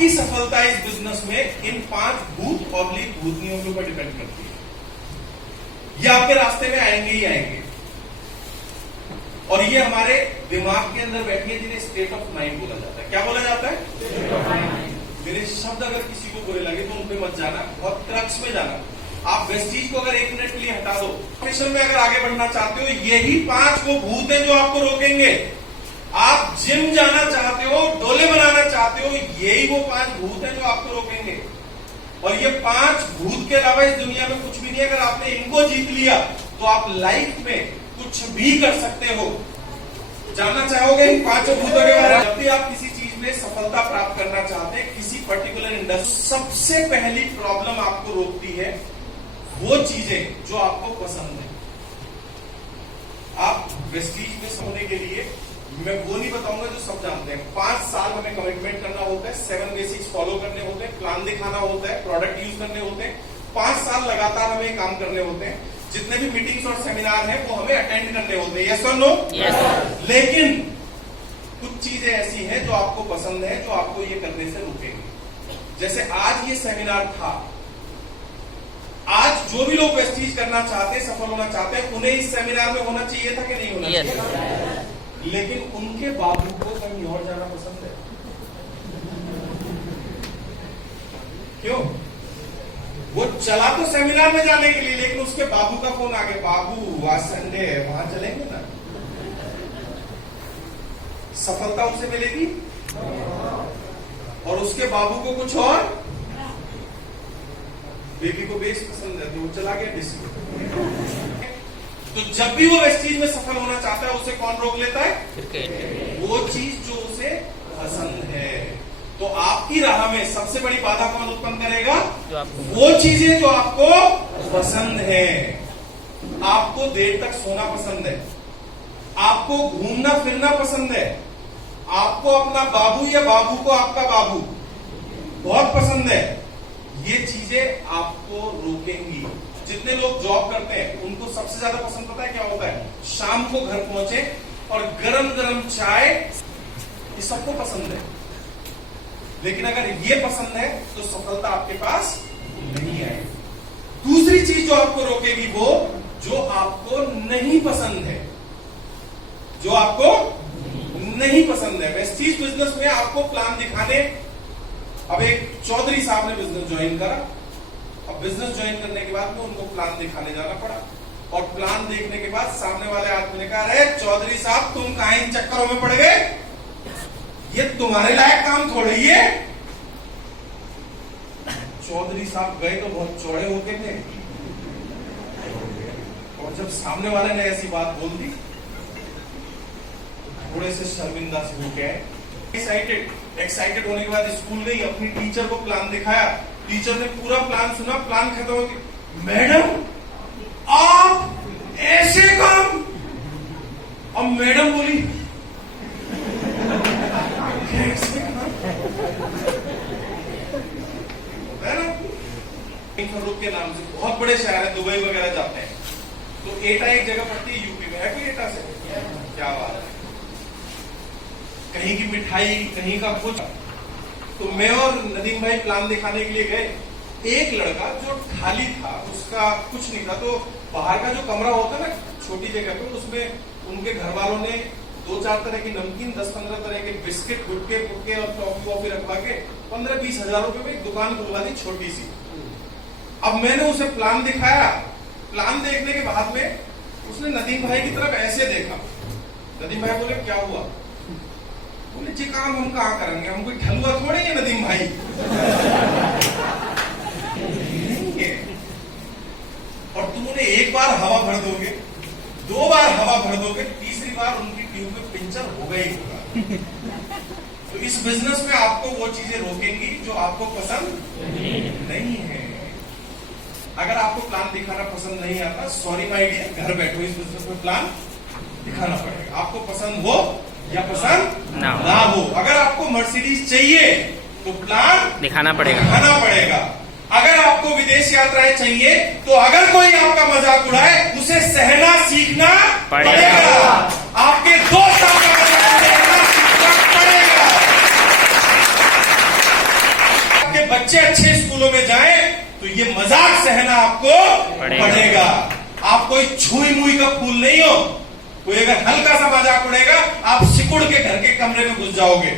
आपकी सफलता इस बिजनेस में इन 5 भूत और भूतनियों के ऊपर डिपेंड करती है। ये आपके रास्ते में आएंगे ही आएंगे, और ये हमारे दिमाग के अंदर बैठी है, जिन्हें स्टेट ऑफ माइंड बोला जाता है। क्या बोला जाता है? मेरे शब्द अगर किसी को बुरे लगे तो उन पे मत जाना, बहुत क्रक्स में जाना। आप वेस्टीज को अगर 1 मिनट के लिए हटा दो, मिशन में अगर आगे बढ़ना चाहते हो, यही 5 वो भूत हैं जो आपको रोकेंगे। आप जिम जाना चाहते हो, डोले बनाना चाहते हो, यही वो 5 भूत हैं जो आपको रोकेंगे। और ये 5 भूत के अलावा इस दुनिया में कुछ भी नहीं है। अगर आपने इनको जीत लिया तो आप लाइफ में कुछ भी कर सकते हो। जानना चाहोगे इन 5 भूतों के बारे में? जब भी आप किसी चीज में सफलता प्राप्त करना चाहते हैं, किसी पर्टिकुलर इंडस्ट्री, सबसे पहली प्रॉब्लम आपको रोकती है वो चीजें जो आपको पसंद है। आप वेस्टीज में होने के लिए मैं वो नहीं बताऊंगा जो सब जानते हैं। 5 साल हमें कमिटमेंट करना होता है, 7 बेसिक्स फॉलो करने होते हैं, प्लान दिखाना होता है, प्रोडक्ट यूज करने होते हैं। 5 साल लगातार हमें काम करने होते हैं। जितने भी मीटिंग्स और सेमिनार हैं वो हमें अटेंड करने होते हैं। यस और नो? यस। लेकिन कुछ चीजें ऐसी हैं जो आपको पसंद है, जो आपको ये करने से रोकेंगे। जैसे आज ये सेमिनार था, आज जो भी लोग वेस्टीज करना चाहते हैं, सफल होना चाहते हैं, उन्हें इस सेमिनार में होना चाहिए था कि नहीं होना चाहिए? लेकिन उनके बाबू को कहीं और जाना पसंद है। क्यों? वो चला तो सेमिनार में जाने के लिए, लेकिन उसके बाबू का फोन आ गया, बाबू आज संडे है, वहां चलेंगे ना? सफलता उसे मिलेगी और उसके बाबू को कुछ और, बेबी को बेस पसंद है तो वो चला गया डिस्को। तो जब भी वो वेस्टीज में सफल होना चाहता है, उसे कौन रोक लेता है? वो चीज जो उसे पसंद है। तो आपकी राह में सबसे बड़ी बाधा कौन उत्पन्न करेगा? वो चीजें जो आपको पसंद है। आपको देर तक सोना पसंद है, आपको घूमना फिरना पसंद है, आपको अपना बाबू या बाबू को आपका बाबू बहुत पसंद है। ये चीजें आपको रोकेंगी। जितने लोग जॉब करते हैं उनको सबसे ज्यादा पसंद पता है क्या होता है? शाम को घर पहुंचे और गरम गरम चाय, ये सबको पसंद है। लेकिन अगर ये पसंद है तो सफलता आपके पास नहीं आएगी। दूसरी चीज जो आपको रोकेगी वो जो आपको नहीं पसंद है, जो आपको नहीं पसंद है। वेस्टीज बिजनेस में आपको प्लान दिखाने, अब एक चौधरी साहब ने बिजनेस ज्वाइन करा। अब बिजनेस ज्वाइन करने के बाद में उनको प्लान दिखाने जाना पड़ा, और प्लान देखने के बाद सामने वाले आदमी ने कहा, अरे चौधरी साहब तुम कहां इन चक्करों में पड़ गए, ये तुम्हारे लायक काम थोड़े ही है। चौधरी साहब गए तो बहुत चौड़े होके थे, और जब सामने वाले ने ऐसी बात बोल दी, थोड़े से शर्मिंदा से हो गए। एक्साइटेड होने के बाद स्कूल गई, अपनी टीचर को प्लान दिखाया। टीचर ने पूरा प्लान सुना, प्लान खत्म हो गया, मैडम आप ऐसे काम। अब मैडम बोली, है ना? फरूक के नाम से बहुत बड़े शहर है, दुबई वगैरह जाते हैं। तो एटा एक जगह पड़ती है यूपी में, है कोई एटा से? क्या बात है। कहीं की मिठाई, कहीं का कुछ। तो मैं और नदीम भाई प्लान दिखाने के लिए गए। एक लड़का जो खाली था, उसका कुछ नहीं था, तो बाहर का जो कमरा होता है ना छोटी जगह पे, उसमें उनके घर वालों ने 2-4 तरह की नमकीन, 10-15 तरह के बिस्किट, गुटके फुटके और टॉफी वॉफी रखवा के 15-20 हजार रुपए में एक दुकान खुलवा दी छोटी सी। अब मैंने उसे प्लान दिखाया। प्लान देखने के बाद में उसने नदीम भाई की तरफ ऐसे देखा। नदीम भाई बोले क्या हुआ? बोले जी काम हम कहाँ करेंगे, हम कोई ठलुआ थोड़े हैं नदीम भाई। और तुम उन्हें एक बार हवा भर दोगे, 2 बार हवा भर दोगे, तीसरी बार उनकी ट्यूब में पंचर होगा ही होगा। तो इस बिजनेस में आपको वो चीजें रोकेंगी जो आपको पसंद नहीं है। अगर आपको प्लान दिखाना पसंद नहीं आता, सॉरी माय डियर, घर बैठो, इस बिजनेस में प्लान दिखाना पड़ेगा। आपको पसंद हो या पसंद ना हो। अगर आपको मर्सिडीज चाहिए तो प्लान दिखाना पड़ेगा। अगर आपको विदेश यात्राएं चाहिए तो अगर कोई आपका मजाक उड़ाए, उसे सहना सीखना पड़ेगा। आपके दोस्त आपका मजाक उड़ाना सीखना पड़ेगा। बच्चे अच्छे स्कूलों में जाएं तो ये मजाक सहना आपको पड़ेगा। आप कोई छुई मुई का फूल नहीं हो, कोई अगर हल्का सा मजाक उड़ेगा आप सिकुड़ के घर के कमरे में घुस जाओगे।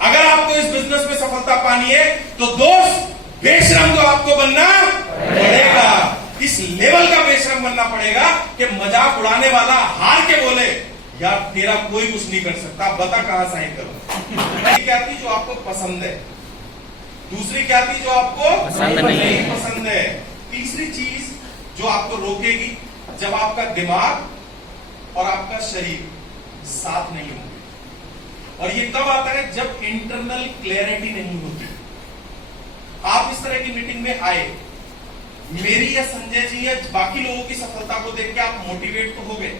अगर आपको इस बिजनेस में सफलता पानी है तो दोस्त बेशरम तो आपको बनना पड़ेगा। इस लेवल का बेशरम बनना पड़ेगा कि मजाक उड़ाने वाला हार के बोले यार तेरा कोई कुछ नहीं कर सकता, बता कहां साइन करो। क्या थी जो आपको पसंद है, दूसरी क्या थी जो आपको नहीं पसंद है, तीसरी चीज जो आपको रोकेगी जब आपका दिमाग और आपका शरीर साथ नहीं होंगे। और ये कब आता है, जब इंटरनल क्लैरिटी नहीं होती। आप इस तरह की मीटिंग में आए, मेरी या संजय जी या बाकी लोगों की सफलता को देख के आप मोटिवेट तो हो गए,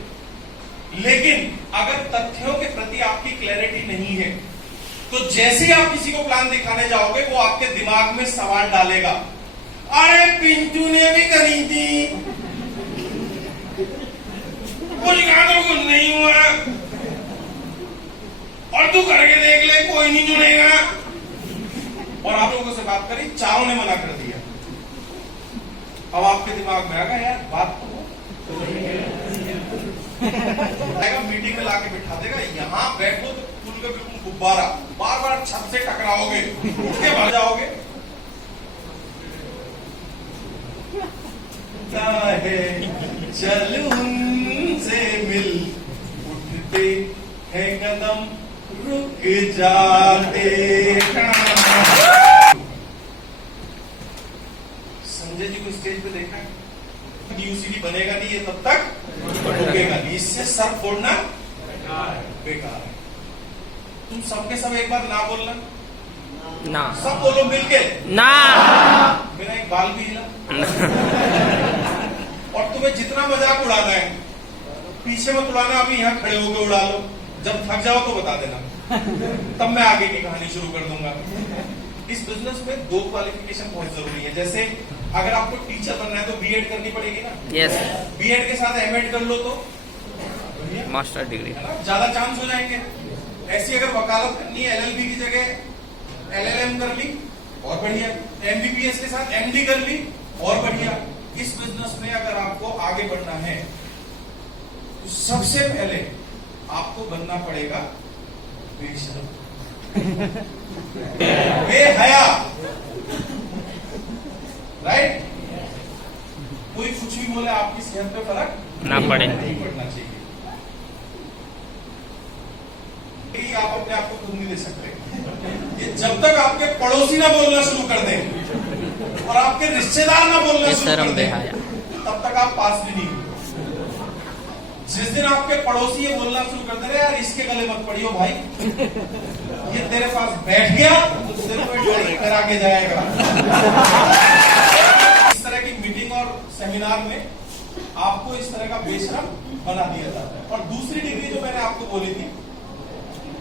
लेकिन अगर तथ्यों के प्रति आपकी क्लैरिटी नहीं है तो जैसे ही आप किसी को प्लान दिखाने जाओगे वो आपके दिमाग में सवाल डालेगा, अरे पिंटू ने भी करी थी, कुछ कहा तो कुछ नहीं हुआ, और तू करके देख ले कोई नहीं जुड़ेगा। और आप लोगों से बात करी, चारों ने मना कर दिया। अब आपके दिमाग में आएगा यार बात तो मीटिंग में लाके बिठा देगा, यहां बैठो तो फूल का बिल्कुल गुब्बारा, बार बार छत से टकराओगे, उठ के भाग जाओगे। चल उनसे मिल, उठते हैं कदम रुक जाते। संजय जी को स्टेज पे देखा है, यूसीडी बनेगा नहीं ये तब तक रुकेगा नहीं, इससे सर फोड़ना बेकार है। तुम सबके सब एक बार ना बोलना, ना सब बोलो मिलके ना, मेरा एक बाल भी हिला। और तुम्हें जितना मजाक उड़ाना है पीछे मत उड़ाना, अभी यहाँ खड़े होकर उड़ा लो, जब थक जाओ तो बता देना, तब मैं आगे की कहानी शुरू कर दूंगा। इस बिजनेस में 2 क्वालिफिकेशन बहुत जरूरी है। जैसे अगर आपको टीचर बनना है तो बीएड करनी पड़ेगी ना, यस, बीएड के साथ एमएड कर लो तो मास्टर डिग्री, है ना, ज्यादा चांस हो जाएंगे। ऐसी अगर वकालत करनी है एलएलबी की जगह एलएलएम कर ली और बढ़िया, एमबीबीएस के साथ एमडी कर ली और बढ़िया। इस बिजनेस में अगर आपको आगे बढ़ना है तो सबसे पहले आपको बनना पड़ेगा बेशरम, बेहया, राइट। कोई कुछ भी बोले आपकी सेहत पे फर्क ना पड़े, नहीं पड़ना चाहिए। आप अपने आप को खुद नहीं दे सकते। ये जब तक आपके पड़ोसी ना बोलना शुरू कर दें और आपके रिश्तेदार ना बोलना शुरू कर दें, तब तक आप पास भी नहीं हो। जिस दिन आपके पड़ोसी ये बोलना शुरू कर दे, यार इसके गले मत पड़ियो भाई, ये तेरे पास बैठ गया तो सिर पे जोड़ी करा के जाएगा। इस तरह की मीटिंग और सेमिनार में आपको इस तरह का बेशरम बना दिया जाता है। और दूसरी डिग्री जो मैंने आपको बोली थी,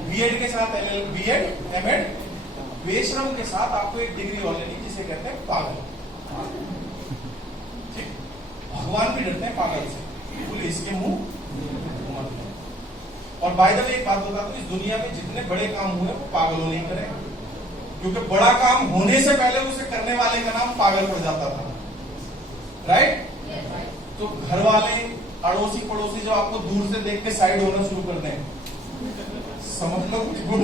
बीएड के साथ बीएड एमएड, बेशरम के साथ आपको एक डिग्री और लेनी जिसे कहते हैं पागल। ठीक, भगवान भी डरते हैं पागल से, बोले इसके मुंह मत। और बाय द वे एक बात बता दूं, इस दुनिया में जितने बड़े काम हुए वो पागलों नहीं करे, क्योंकि बड़ा काम होने से पहले उसे करने वाले का नाम पागल पड़ जाता था, राइट। तो घर वाले अड़ोसी पड़ोसी जो आपको दूर से देख के साइड होना शुरू कर दें, समझ लो कुछ गुण।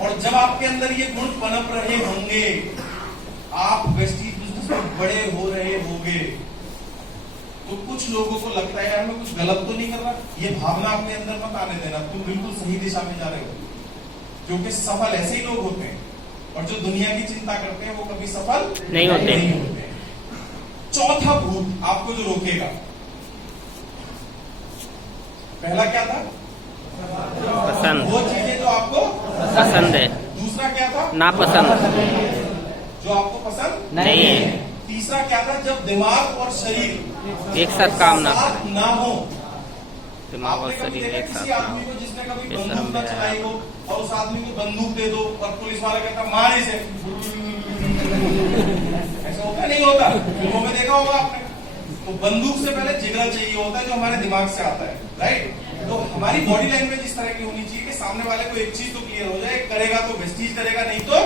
और जब आपके अंदर ये गुण पनप रहे होंगे, आप वेस्टीज बिजनेस में बड़े हो रहे होंगे, तो कुछ लोगों को लगता है यार मैं कुछ गलत तो नहीं कर रहा। ये भावना अपने अंदर मत आने देना, तुम बिल्कुल सही दिशा में जा रहे हो, क्योंकि सफल ऐसे ही लोग होते हैं, और जो दुनिया की चिंता करते हैं वो कभी सफल नहीं होते। चौथा भूत आपको जो रोकेगा, पहला क्या था? पसंद, वो चीजें जो आपको पसंद है। दूसरा क्या था? नापसंद, जो आपको पसंद नहीं है। तीसरा क्या था? जब दिमाग और शरीर एक साथ काम ना हो। दिमाग और आपने कभी शरीर देखा एक किसी साथ आदमी को जिसने कभी बेशरम बंदूक न चलाई हो और उस आदमी को बंदूक दे दो और पुलिस वाला कहता मार इसे, ऐसा होता नहीं होता? फिल्मों में देखा होगा आपने। तो बंदूक से पहले जिगरा चाहिए होता है जो हमारे दिमाग से आता है, राइट। तो हमारी बॉडी लैंग्वेज इस तरह की होनी चाहिए कि सामने वाले को एक चीज तो क्लियर हो जाए, करेगा तो वेस्टीज करेगा, नहीं तो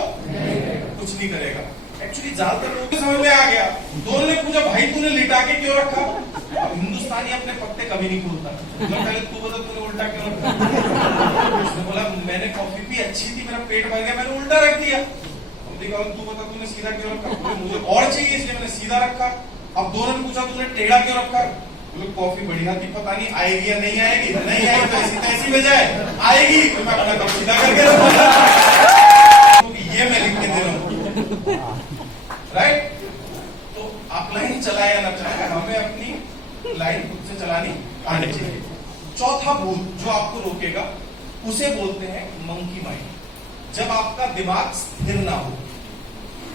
कुछ नहीं करेगा। एक्चुअली ज्यादातर लोगों के समझ में आ गया। दोनों ने पूछा भाई तूने लिटा के क्यों रखा? अब हिंदुस्तानी अपने पत्ते कभी नहीं खोलता। पहले तू बता तूने उल्टा क्यों रखा? उसने बोला मैंने कॉफी पी, अच्छी थी, मेरा पेट भर गया, मैंने उल्टा रख दिया। तू बता तूने सीधा क्यों रखा? मुझे और चाहिए इसलिए मैंने सीधा रखा। अब दोनों ने पूछा तूने टेढ़ा क्यों रखा? बोले कॉफी बढ़िया थी, पता नहीं आएगी या नहीं आएगी, नहीं आएगी तो ऐसी तैसी बजाए, आएगी तो मैं अपना कप सीधा करके रखूंगा। ये मैं लिख के दे रहा हूँ, राइट? तो आप लाइन चलाए या ना चलाए, हमें अपनी लाइन खुद से चलानी आनी चाहिए। चौथा भूत जो आपको रोकेगा उसे बोलते हैं मंकी माइंड। जब आपका दिमाग स्थिर ना हो।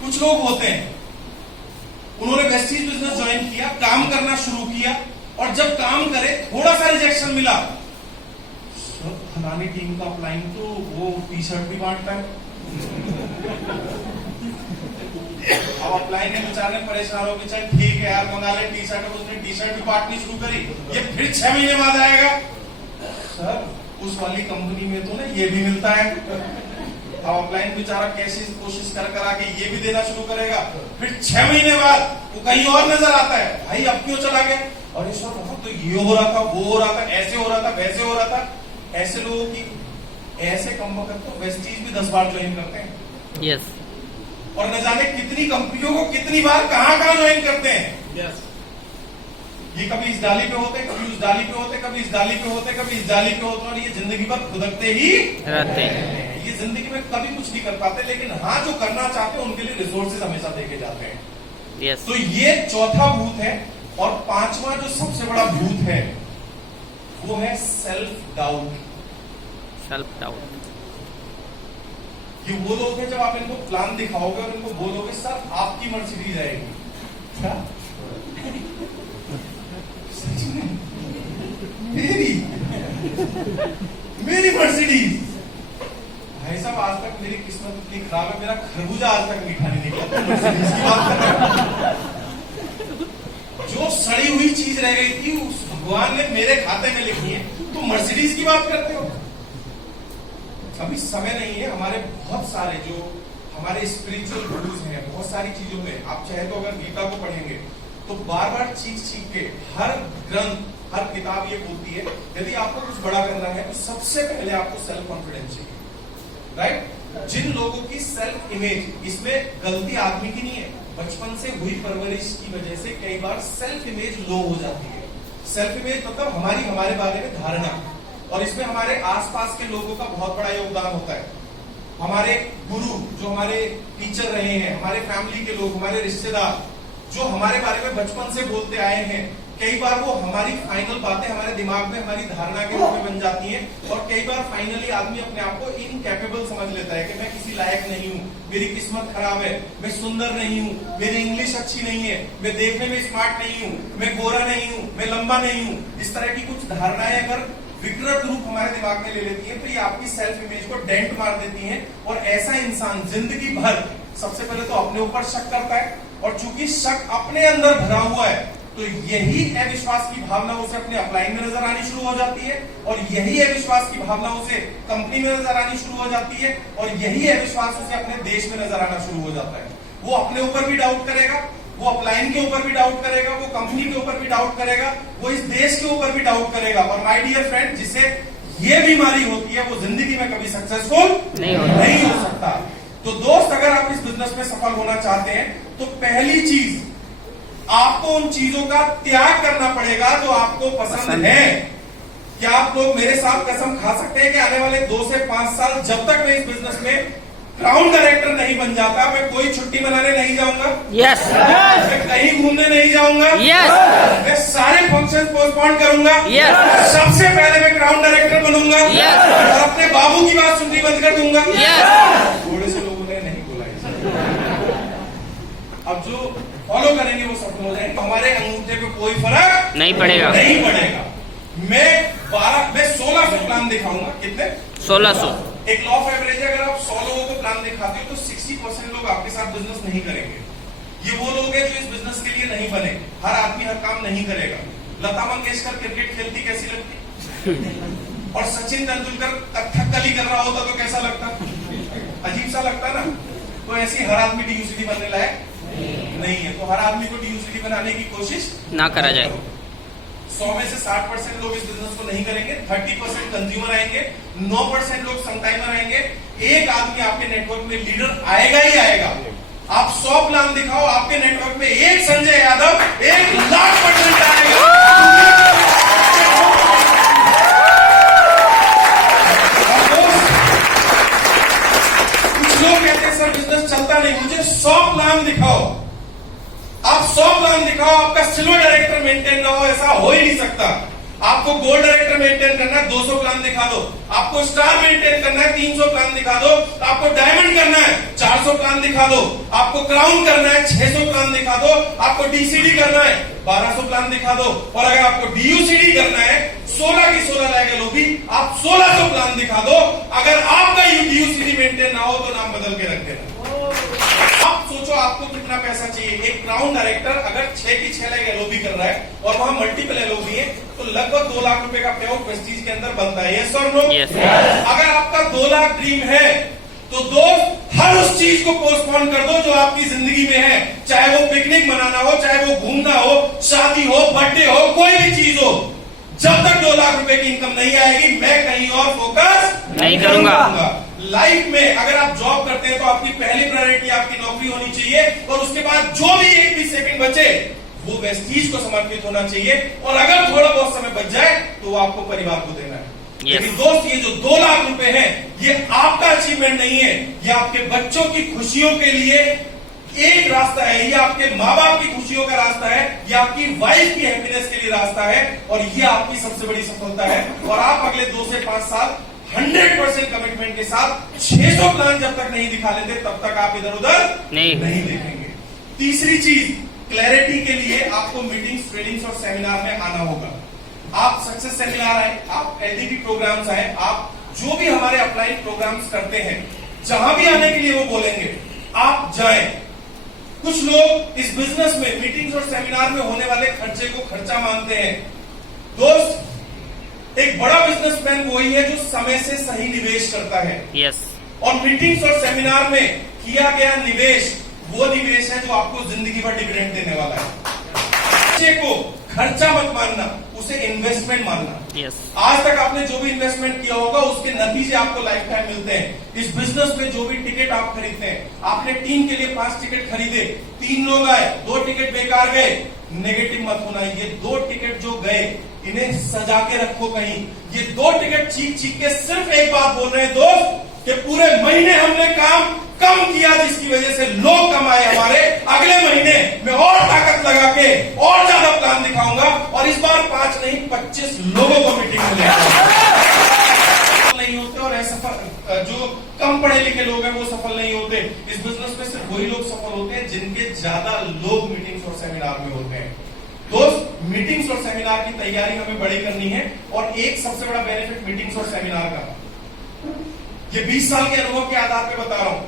कुछ लोग होते हैं, उन्होंने वेस्टीज बिजनेस ज्वाइन किया, काम करना शुरू किया, और जब काम करे थोड़ा सा रिजेक्शन मिला, फलानी टीम का अपलाइन तो वो टी शर्ट भी बांटता है। अब अपलाइन ने बेचारे परेशान हो गए, ठीक है यार मंगा ले टी शर्ट। उसने टी शर्ट भी बांटनी शुरू करी, ये फिर 6 महीने बाद आएगा, सर उस वाली कंपनी में तो ना ये भी मिलता है। अब अपलाइन बेचारा कैसे कोशिश कर आके ये भी देना शुरू करेगा, फिर 6 महीने बाद वो कहीं और नजर आता है, भाई अब क्यों चला गया? और इस वक्त तो ये हो रहा था, वो हो रहा था, ऐसे हो रहा था, वैसे हो रहा था। ऐसे लोगों की ऐसे कंपनी तो वेस्टीज भी 10 बार ज्वाइन करते हैं। यस। और न जाने कितनी कंपनियों को कितनी बार कहां ज्वाइन करते हैं। यस। ये कभी इस डाली पे होते, कभी उस डाली पे होते, कभी इस डाली पे होते, कभी इस डाली पे होते, और ये जिंदगी भर खुदकते ही रहते हैं। ये जिंदगी में कभी कुछ नहीं कर पाते, लेकिन हाँ जो करना चाहते हैं उनके लिए रिसोर्सेज हमेशा देके जाते हैं। यस। तो ये चौथा भूत है। और पांचवा जो सबसे बड़ा भूत है वो है सेल्फ डाउट। Self doubt. ये वो लोग हैं जब आप इनको प्लान दिखाओगे और इनको बोलोगे सर आपकी मर्सिडीज आएगी, क्या सच में? मेरी मर्सिडीज? भाई साहब आज तक मेरी किस्मत इतनी खराब है, मेरा खरबूजा आज तक मीठा नहीं निकला, मर्सिडीज की बात कर रहा हूं। जो सड़ी हुई चीज रह गई थी उस भगवान ने मेरे खाते में लिखी है, तो मर्सिडीज की बात करते हो? अभी समय नहीं है। हमारे बहुत सारे जो हमारे स्पिरिचुअल गुरुज हैं, बहुत सारी चीजों में आप चाहे तो अगर गीता को पढ़ेंगे तो बार बार चीख के हर ग्रंथ, हर किताब ये बोलती है यदि आपको कुछ बड़ा करना है तो सबसे पहले आपको सेल्फ कॉन्फिडेंस चाहिए, राइट? जिन लोगों की सेल्फ इमेज, इसमें गलती आदमी की नहीं है, बचपन से हुई परवरिश की वजह से कई बार सेल्फ इमेज लो हो जाती है। सेल्फ इमेज मतलब हमारे बारे में धारणा, और इसमें हमारे आसपास के लोगों का बहुत बड़ा योगदान होता है। हमारे गुरु जो हमारे टीचर रहे हैं, हमारे फैमिली के लोग, हमारे रिश्तेदार जो हमारे बारे में बचपन से बोलते आए हैं, कई बार वो हमारी फाइनल बातें हमारे दिमाग में हमारी धारणा के रूप में बन जाती हैं, और कई बार फाइनली आदमी अपने आप को इनकैपेबल समझ लेता है कि मैं किसी लायक नहीं हूँ, मेरी किस्मत खराब है, मैं सुंदर नहीं हूँ, मेरी इंग्लिश अच्छी नहीं है, मैं देखने में स्मार्ट नहीं हूँ, मैं गोरा नहीं हूँ, मैं लंबा नहीं हूँ। इस तरह की कुछ धारणाएं अगर विकृत रूप हमारे दिमाग में ले लेती है तो ये आपकी सेल्फ इमेज को डेंट मार देती है, और ऐसा इंसान जिंदगी भर सबसे पहले तो अपने ऊपर शक करता है, और चूंकि शक अपने अंदर भरा हुआ है तो यही अविश्वास की भावना उसे अपने अपलाइन में नजर आनी शुरू हो जाती है, और यही अविश्वास की भावना उसे कंपनी में नजर आनी शुरू हो जाती है, और यही अविश्वास उसे अपने देश में नजर आना शुरू हो जाता है। वो अपने ऊपर भी डाउट करेगा, वो अपलाइन के ऊपर भी डाउट करेगा, वो कंपनी के ऊपर भी डाउट करेगा, वो इस देश के ऊपर भी डाउट करेगा। और माय डियर फ्रेंड, जिसे ये बीमारी होती है वो जिंदगी में कभी सक्सेसफुल नहीं हो सकता। तो दोस्त, अगर आप इस बिजनेस में सफल होना चाहते हैं तो पहली चीज आपको उन चीजों का त्याग करना पड़ेगा जो आपको पसंद है। क्या आप लोग मेरे साथ कसम खा सकते हैं कि आने वाले 2 से 5 साल जब तक मैं इस बिजनेस में क्राउन डायरेक्टर नहीं बन जाता, मैं कोई छुट्टी मनाने नहीं जाऊंगा, यस, मैं कहीं घूमने नहीं जाऊंगा, यस, मैं सारे फंक्शन पोस्टपोन करूंगा, यस, सबसे पहले मैं क्राउन डायरेक्टर बनूंगा, यस, और अपने बाबू की बात सुननी बंद कर दूंगा, यस। थोड़े से लोगों ने नहीं बोला इसे। अब जो फॉलो करेंगे वो सफल हो जाएंगे, हमारे अंगूठे पे कोई फर्क नहीं पड़ेगा। मैं 1600 प्लान दिखाऊंगा। कितने? 1600। एक लॉ ऑफ एवरेज है, अगर आप 100 लोगों को प्लान दिखाते हो तो 60% लोग आपके साथ बिजनेस नहीं करेंगे। ये वो लोग हैं जो इस बिजनेस के लिए नहीं बने। हर आदमी हर काम नहीं करेगा। लता मंगेशकर क्रिकेट खेलती कैसी लगती? और सचिन तेंदुलकर कथक कली कर रहा होता तो कैसा लगता? अजीब सा लगता ना। तो ऐसी हर आदमी डीयूसीडी बनने लायक नहीं है। तो हर आदमी को डीयूसीडी बनाने की कोशिश ना करा जाए। 100 में से 60% लोग इस बिजनेस को नहीं करेंगे, 30% कंज्यूमर आएंगे, 9% लोग समटाइमर आएंगे। एक आदमी आपके नेटवर्क में लीडर आएगा ही आएगा। आप 100 प्लान दिखाओ, आपके नेटवर्क में एक संजय यादव 1,00,000% आएगा। कुछ लोग कहते हैं सर बिजनेस चलता नहीं, मुझे 100 प्लान दिखाओ। आप 100 प्लान दिखाओ, आपका सिल्वर डायरेक्टर मेंटेन ना हो, ऐसा हो ही नहीं सकता। आपको गोल्ड डायरेक्टर मेंटेन करना है, 200 प्लान दिखा दो। आपको स्टार मेंटेन करना है, 300 प्लान दिखा दो। आपको डायमंड करना है, 400 प्लान दिखा दो। आपको क्राउन करना है, 600 प्लान दिखा दो। आपको डीसीडी करना है, 1200 प्लान दिखा दो। और अगर आपको डीयूसीडी करना है, 16 की 16 लाएगा लोभी, आप 1600 प्लान दिखा दो। अगर आपका डीयूसीडी मेंटेन ना हो तो नाम बदल के रख देना। आप सोचो आपको कितना पैसा चाहिए। एक क्राउन डायरेक्टर अगर 6 की 6 लाख एलओबी कर रहा है और वहां मल्टीपल एलओबी है तो लगभग 2 लाख रुपए का पे आउट प्रेस्टीज के अंदर बनता है। यस और नो? अगर आपका 2 लाख ड्रीम है तो दोस्त हर उस चीज को पोस्टपोन कर दो जो आपकी जिंदगी में है। चाहे वो पिकनिक मनाना हो, चाहे वो घूमना हो, शादी हो, बर्थडे हो, कोई भी चीज हो। जब तक 2 लाख रुपए की इनकम नहीं आएगी मैं कहीं और फोकस नहीं करूंगा। लाइफ में अगर आप जॉब करते हैं तो आपकी पहली प्रायोरिटी आपकी नौकरी होनी चाहिए और उसके बाद जो भी एक भी सेकंड बचे वो वेस्टीज को समर्पित होना चाहिए। और अगर थोड़ा बहुत समय बच जाए तो वो आपको परिवार को देना है। लेकिन दोस्त ये जो 2 लाख रुपए है ये आपका अचीवमेंट नहीं है, ये आपके बच्चों की खुशियों के लिए एक रास्ता है। ये आपके माँ बाप की खुशियों का रास्ता है, ये आपकी वाइफ की हैप्पीनेस के लिए रास्ता है और ये आपकी सबसे बड़ी सफलता है। और आप अगले 2 से 5 साल 100% कमिटमेंट के साथ 600 प्लान जब तक नहीं दिखा लेते तब तक आप इधर उधर नहीं देखेंगे। तीसरी चीज, क्लैरिटी के लिए आपको मीटिंग्स, ट्रेनिंग्स और सेमिनार में आना होगा। आप सक्सेस सेमिनार आए, आप एलडीपी प्रोग्राम्स आए, आप जो भी हमारे अपलाइन प्रोग्राम्स करते हैं, जहां भी आने के लिए वो बोलेंगे आप जाएं। कुछ लोग इस बिजनेस में मीटिंग्स और सेमिनार में होने वाले खर्चे को खर्चा मानते हैं। दोस्त एक बड़ा बिजनेसमैन वही है जो समय से सही निवेश करता है। यस। और मीटिंग्स और सेमिनार में किया गया निवेश वो निवेश है जो आपको जिंदगी भर डिविडेंड देने वाला है। खर्चे को खर्चा मत मानना, उसे इन्वेस्टमेंट मानना। यस। आज तक आपने जो भी इन्वेस्टमेंट किया होगा उसके नतीजे आपको लाइफ टाइम मिलते हैं। इस बिजनेस में जो भी टिकट आप खरीदते हैं, आपने टीम के लिए 5 टिकट खरीदे, 3 लोग आए, 2 टिकट बेकार गए, नेगेटिव मत होना। ये 2 टिकट जो गए इन्हें सजा के रखो कहीं। ये 2 टिकट चीख के सिर्फ एक बात बोल रहे हैं दोस्त कि पूरे महीने हमने काम कम किया जिसकी वजह से लोग कम आए हमारे। अगले महीने में और ताकत लगा के और ज्यादा प्लान दिखाऊंगा और इस बार 5 नहीं 25 लोगों को मीटिंग में लेकर नहीं होते। और असफल जो कम पढ़े लिखे लोग हैं वो सफल नहीं होते। इस बिजनेस में सिर्फ वही लोग सफल होते हैं जिनके ज्यादा लोग मीटिंग्स और सेमिनार में होते हैं। दोस्त मीटिंग्स और सेमिनार की तैयारी हमें बड़ी करनी है और एक सबसे बड़ा बेनिफिट मीटिंग्स और सेमिनार का, ये 20 साल के अनुभव के आधार पर बता रहा हूं।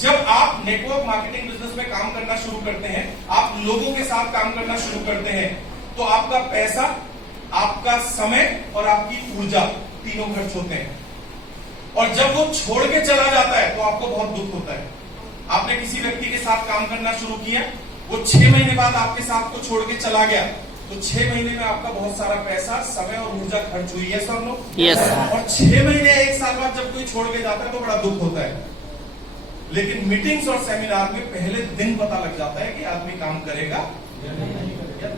जब आप नेटवर्क मार्केटिंग बिजनेस में काम करना शुरू करते हैं, आप लोगों के साथ काम करना शुरू करते हैं तो आपका पैसा, आपका समय और आपकी ऊर्जा तीनों खर्च होते हैं। और जब वो छोड़ के चला जाता है तो आपको बहुत दुख होता है। आपने किसी व्यक्ति के साथ काम करना शुरू किया, वो 6 महीने बाद आपके साथ को छोड़ के चला गया तो 6 महीने में आपका बहुत सारा पैसा, समय और ऊर्जा खर्च हुई है। Sir no? यस। और 6 महीने 1 साल बाद जब कोई छोड़ के जाता है तो बड़ा दुख होता है। लेकिन मीटिंग्स और सेमिनार में पहले दिन पता लग जाता है कि आदमी काम करेगा या नहीं करेगा।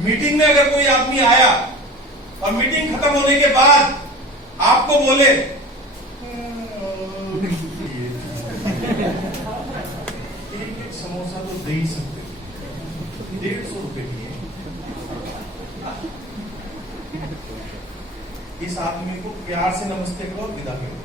मीटिंग में अगर कोई आदमी आया और मीटिंग खत्म होने के बाद आपको बोले एक समोसा तो दे ही सकते, 150 रुपए की है, इस आदमी को प्यार से नमस्ते करो, विदा करो।